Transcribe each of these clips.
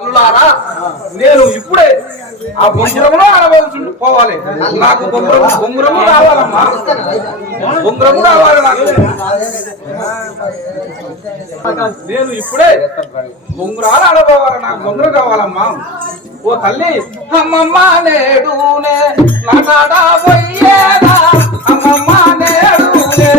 అల్లులారా, నేను ఇప్పుడే ఆ బొంగురమును ఆడవలసి పోవాలి. నాకు బొంగురము బొంగురము కావాలమ్మా బొంగురము రావాలి నాకు. నేను ఇప్పుడే బొంగురాలు ఆడబోవాలి. నాకు బొంగురం కావాలమ్మా. ఓ తల్లి అమ్మమ్మ నేడునే నాడా పోయేదా అమ్మమ్మ నేడునే.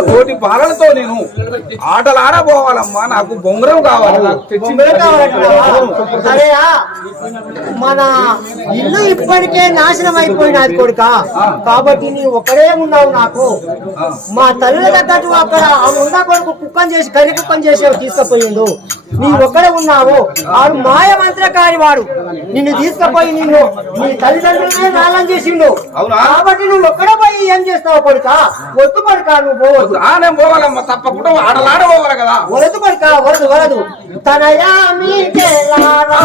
పాలకుల తోటి పాలనతో నేను ఆటలు ఆడబోవాలమ్మా నాకు బొంగరం కావాలి నాకు తెచ్చి సరేయా మన ఇల్లు ఇప్పటికే నాశనం అయిపోయినది కొడుక. కాబట్టి నీ ఒకడే ఉన్నావు నాకు. మా తల్లి తగ్గట్టు అక్కడ ఆ ఉన్న కొడుకు కుక్కం చేసి కరి కుక్కం చేసి తీసుకుపోయిండు. నీ ఒక్కడే ఉన్నావు. వాడు మాయ మంత్రకారి వాడు. నిన్ను తీసుకుపోయి నిన్ను నీ తల్లిదండ్రులనే నాలం చేసిండు? కాబట్టి నువ్వు ఒక్కడే పోయి ఏం చేస్తావు కొడుక? వద్దు కొడుక నువ్వు పోవద్దు పోవాలమ్మా తప్పకుండా ఆడబోవాలి కదా. వరదు కొడుక వరదు వరదు. తనయా మీకేలారా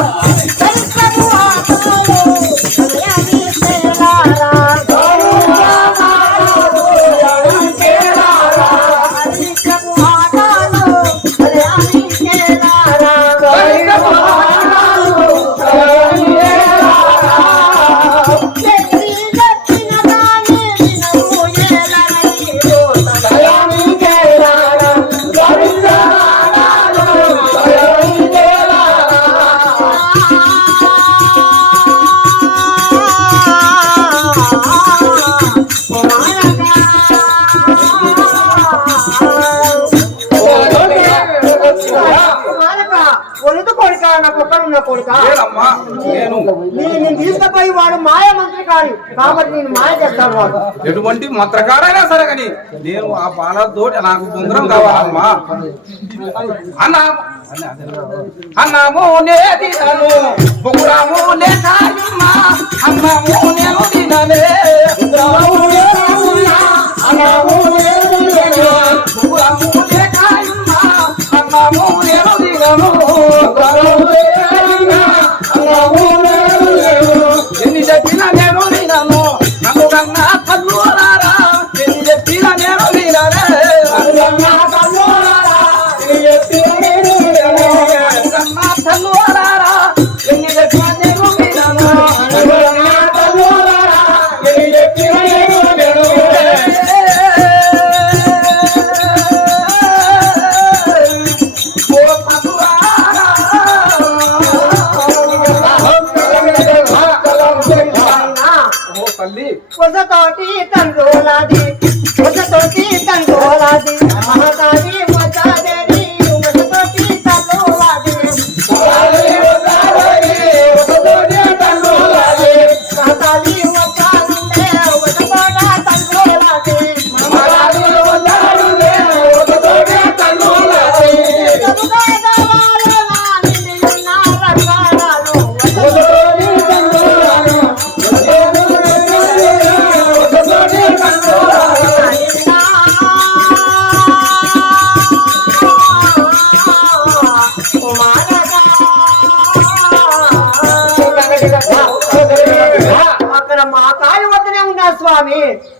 కరికము ఆటలు ఎటువంటి మత్రకారైనా సరే కానీ నేను ఆ పాలతో నాకు బొంగరం కావాలమ్మా. అన్నా అన్నాము నే తినను బొంగురాము నే తాయమ్మా అన్నాము నేను తిననే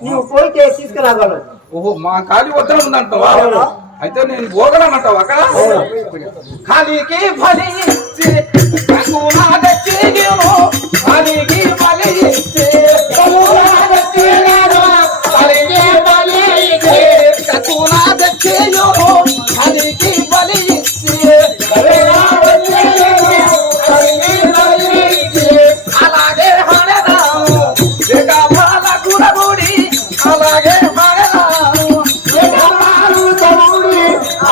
నువ్వు పోయితే తీసుకురాగలవు. ఓహో మా ఖాళీ వద్దన ఉందంటావా. అయితే నేను పోగలనంటావు అక్కడ? ఖాళీకి బలి ఇచ్చి ఖాళీకి బలి ఇచ్చి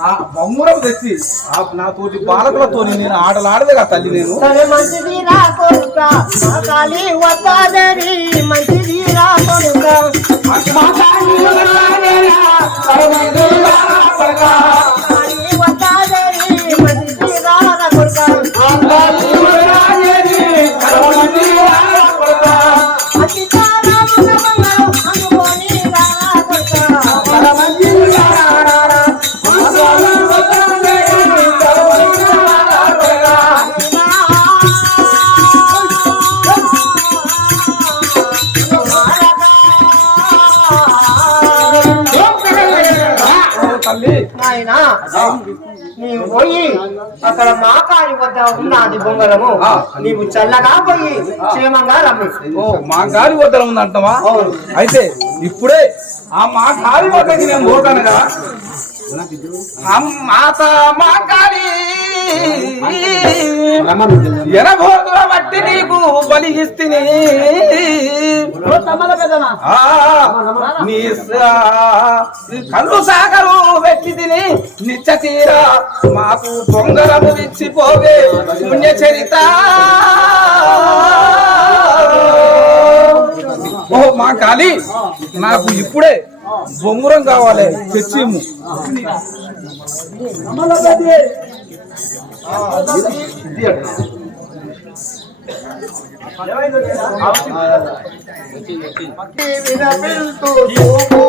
ఆ బొమ్మరం తెచ్చి ఆ నా తోటి బాలకులతో నేను ఆటలు ఆడదుగా తల్లి నేను. మంచిది రా కొడుక. మంచిది రా కొడుక. అక్కడ మాకాని వద్ద ఉన్నది బొంగరము. నీవు చల్లగా పోయి క్షేమంగా రమ్ము. ఓ మా గాలి వద్దల ఉందంటవా అవును. అయితే ఇప్పుడే ఆ మా గాలి వద్దకి నేను పోతాను కదా. మాత మా గాలి ఎనభోదుల బట్టి నీకు బలిగిస్తిని ఆ, నీ సా- కళ్ళు సాగరు పెట్టి తిని నిత్య తీరా మాకు పొంగరము ఇచ్చిపోవే పుణ్య చరిత. ఓ మా కాలి నాకు ఇప్పుడే బొంగురం కావాలి తెచ్చిము. ఓహో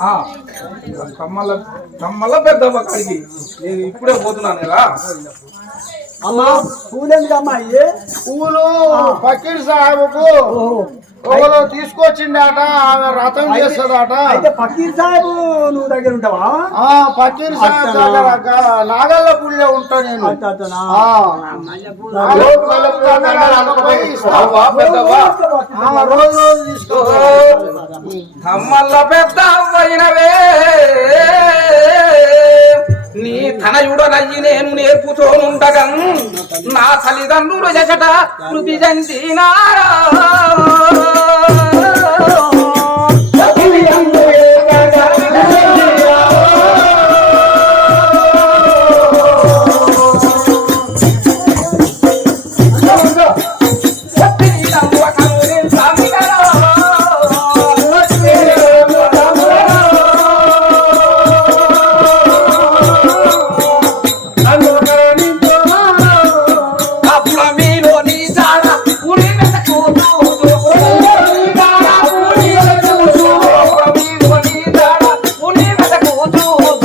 ఆ, కమ్మల కమ్మల కాడికి. నేను ఇప్పుడే పోతున్నాను కదా అమ్మా పూలెందుకమ్మా అయ్యి పూలు ఫకీర్ సాహెబ్కు. ఒకరు తీసుకొచ్చిండట ఆమె రథం చేస్తుందట. అయితే ఫకీర్ సాహెబ్ నువ్వు దగ్గర ఉంటావా? ఫకీర్ సాహెబ్ దగ్గర నాగల్ల పుల్లే ఉంటా నేను. రోజు రోజు తీసుకో పెద్ద అవ్వైనవే నీ తనయుడనయ్యి నేను నేర్పుతోనుండగా. నా తల్లిదండ్రులు జచట కృతి జంచినారా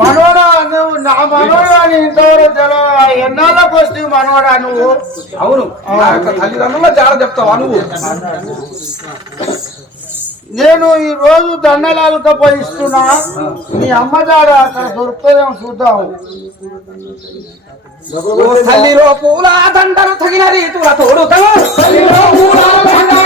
మనోడా నువ్వు నా మనోడా అని ఇంతవరకు? ఎన్నాళ్ళకి వస్తే మనోడా నువ్వు? అవును. నా యొక్క తల్లిదండ్రుల జాడ చెప్తావా నువ్వు? నేను ఈ రోజు దండలాలతో పోయి ఇస్తున్నా. నీ అమ్మ జాడ అక్కడ దొరుకుతుందేమో చూద్దాం. ఓ తల్లిరో పూల దండలు తగిన రీతుల తోడుతావు తల్లిరో పూల దండలు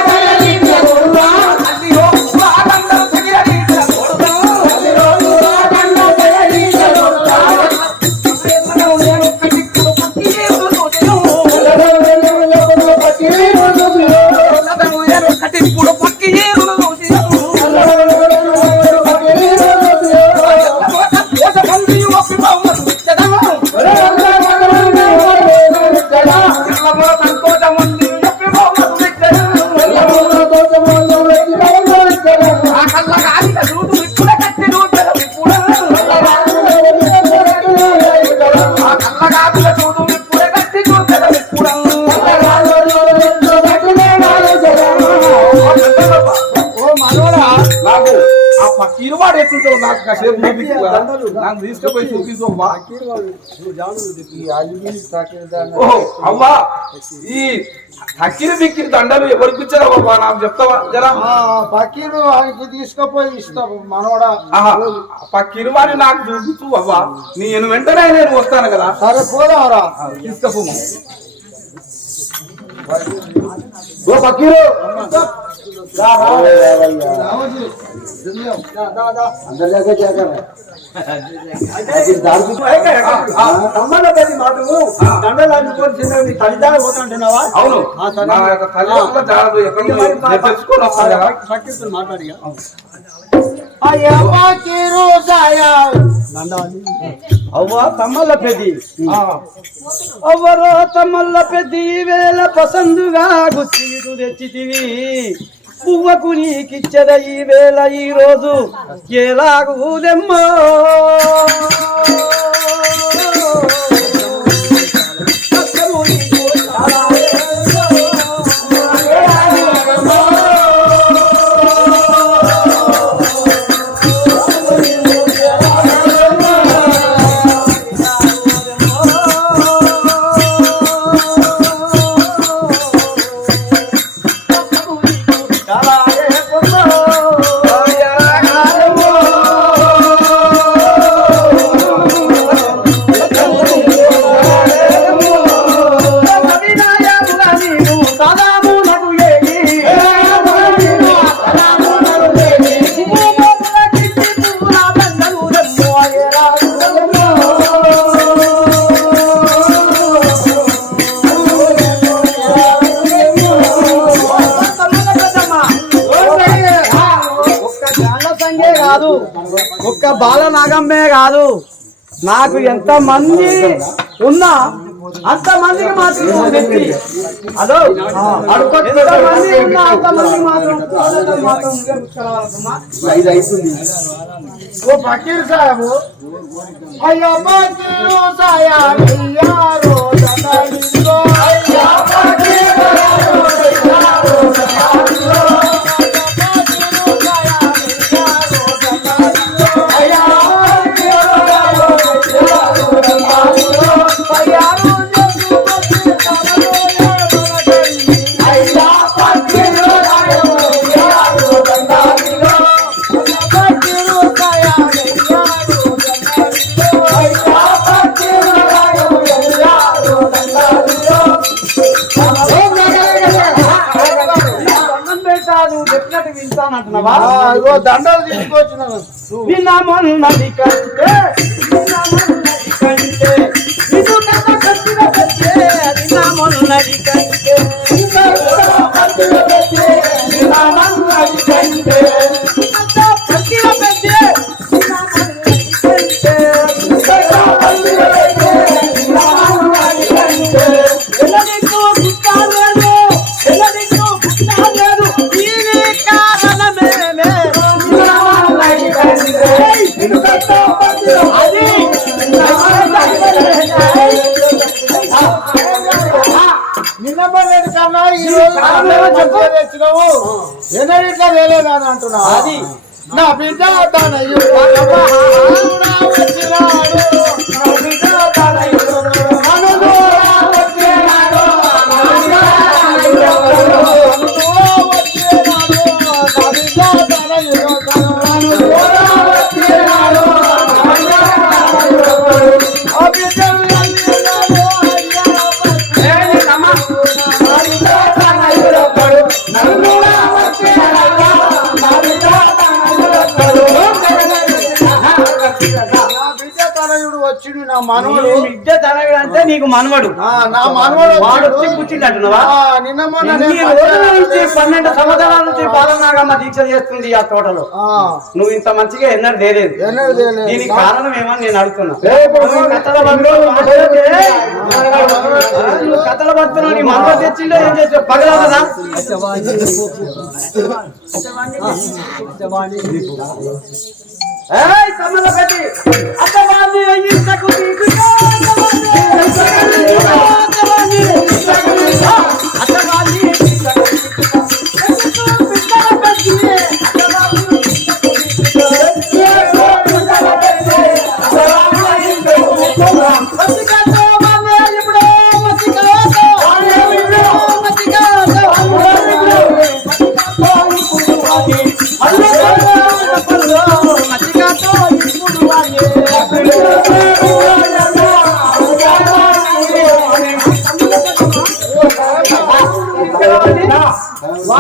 నాకు తీసుకుపోయి చూపించు అవ్వా ఓహో అవ్వా ఈ హక్కిరి బిక్కిరి దండలు ఎవరికి ఇచ్చారు అవ్వా నాకు చెప్తావా జరా ఆ బకీరు ఆయనకి తీసుకుపోయి ఇస్తాం మనోడా ఆహా ఆ పక్కీరు వాడిని నాకు చూపించు అవ్వా నేను వెంటనే నేను వస్తాను కదా సరే పోదావరా ఆ, తీసుకపో ఓ బకీరు సంబంధ పెళ్ళి మాటలు దండలాంటి పోలీసు నీ తల్లిదండ్రులు పోతుంటున్నావా అవును. నా యొక్క తల్లిదండ్రుల జాడలు ఎక్కడ నేను తెలుసుకొని వస్తాను కదా పక్కించుకుని మాట్లాడి అయ్యా బకీరు సాయా అవ్వ తమ్మల పెద్ది అవ్వరో తమ్మల పెద్ది వేల పసందుగా గుచ్చిడు తెచ్చితివి. పువ్వకు నీకిచ్చద ఈ వేళ ఈ రోజు ఎలాగూదెమ్మో ఒక్క బాల నాగమ్మే కాదు. నాకు ఎంత మంది ఉన్నా అంత మందికి మాత్రం వ్యక్తి. అదో మంది ఉన్నా అంత మందికి మాత్రం ఓ ఫకీర్ సాహెబు. అయ్యా ఫకీరు సాయా అయ్యా ఫకీరు దండలు తీసుకొచ్చిన వినమన్నది కంటే వినమన్నది అంటున్నా అది నా బిడ్డ తనయు మనవడు? బిడ్డ తరగడంటే నీకు మనవడు. నా మనవడు వాడు వచ్చి కూర్చుంటున్నావా పన్నెండు సంవత్సరాల నుంచి బాలనాగమ్మ దీక్ష చేస్తుంది ఆ తోటలో. నువ్వు ఇంత మంచిగా ఎన్నడూ చేయలేదు. దీనికి కారణం ఏమని నేను అడుగుతున్నా. కథల పడుతున్నావు నీ మనవ తెచ్చిండో ఏం చేసావు పగలదా శవాణి అత్తమాన్ని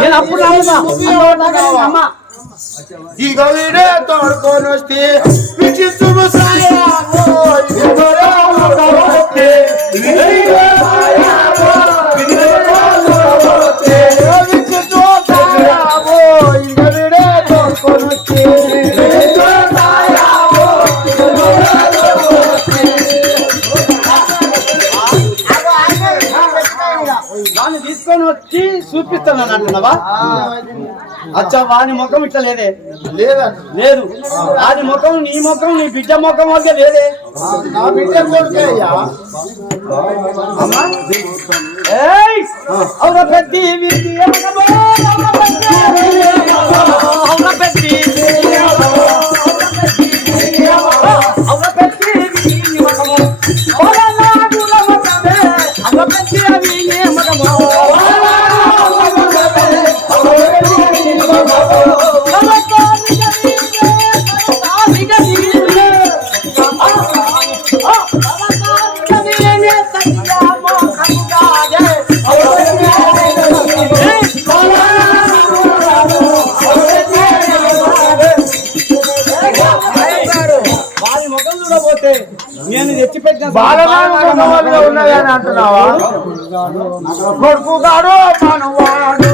నేను అప్పుడు రాలేదా? ఇగో వీడే తోడుకొని వస్తే చూపిస్తానని అంటున్నావా? అచ్చా వాని ముఖం ఇట్లా లేదే. లేదు. వాని ముఖం నీ ముఖం నీ బిడ్డ ముఖం వాళ్ళకే లేదే. అవునా పెద్ద కొడుకుగాడు మనవాడు కొడుకుగాడు మనవాడు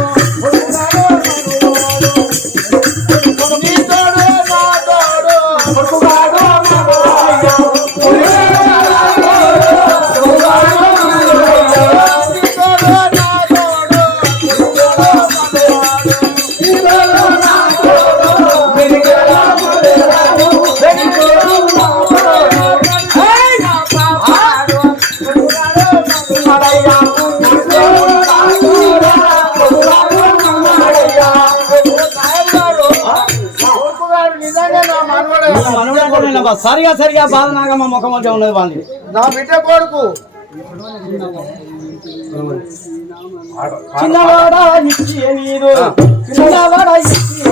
సరిగా సరిగా బాధ నాగమ్మ ముఖం మధ్య ఉన్నది వాళ్ళని నా బిడ్డ కొడుకు. చిన్నవాడ ఇచ్చి నీరు చిన్నవాడ ఇచ్చి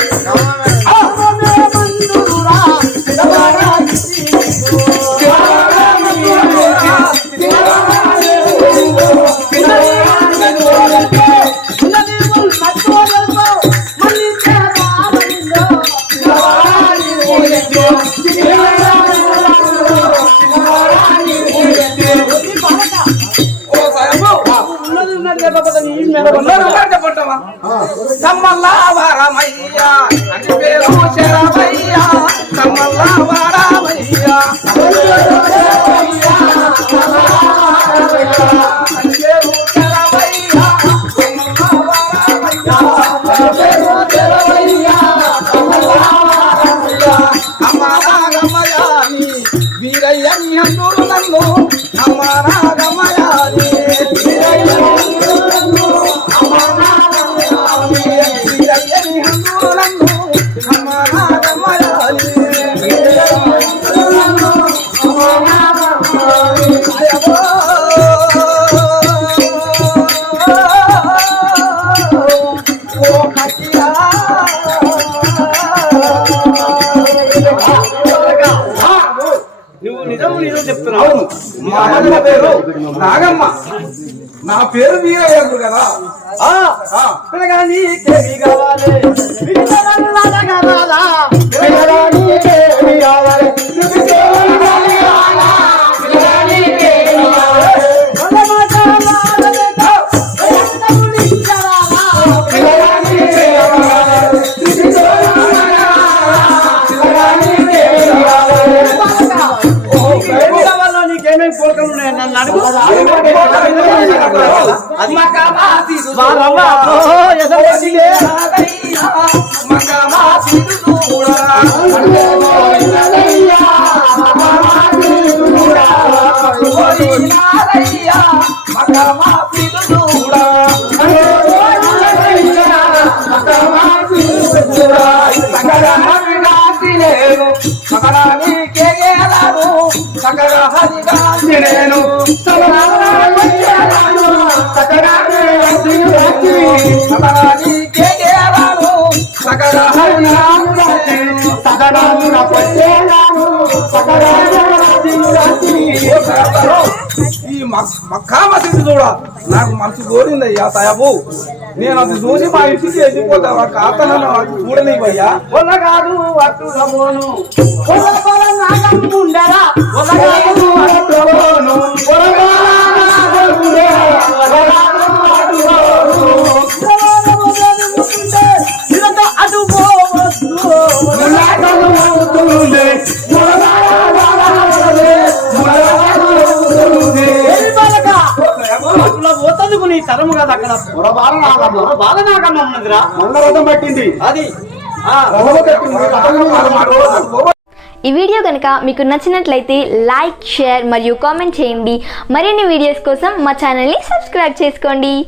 తమ్మల్లా వారమయ్యా అని పేరు శరమయ్యా తమ్మల్లా వారా పిలుస్తున్నావు అవును. మా అమ్మమ్మ పేరు నాగమ్మ. నా పేరు వీరయ్య కదా. కావాలి? అది వాళ్ళమ్మ, నేను. సకల ఈ మక్కా మసీదు చూడ నాకు మనసు కోరిందయ్యా సాయబు నేను అది చూసి మా ఇంటికి వెళ్ళిపోతా కాతలను అది చూడలేవయ్యా పొల కాదు అట్టు రమోను పొల తరము కదా అక్కడ. నాగమ్మ బాల నాగమ్మ ఉన్నదిరా. మొన్న రథం పట్టింది. అది. ఆ. ఈ వీడియో కనుక మీకు నచ్చినట్లయితే లైక్ షేర్ మరియు కామెంట్ చేయండి. మరిన్ని వీడియోస్ కోసం మా ఛానల్ని సబ్స్క్రైబ్ చేసుకోండి.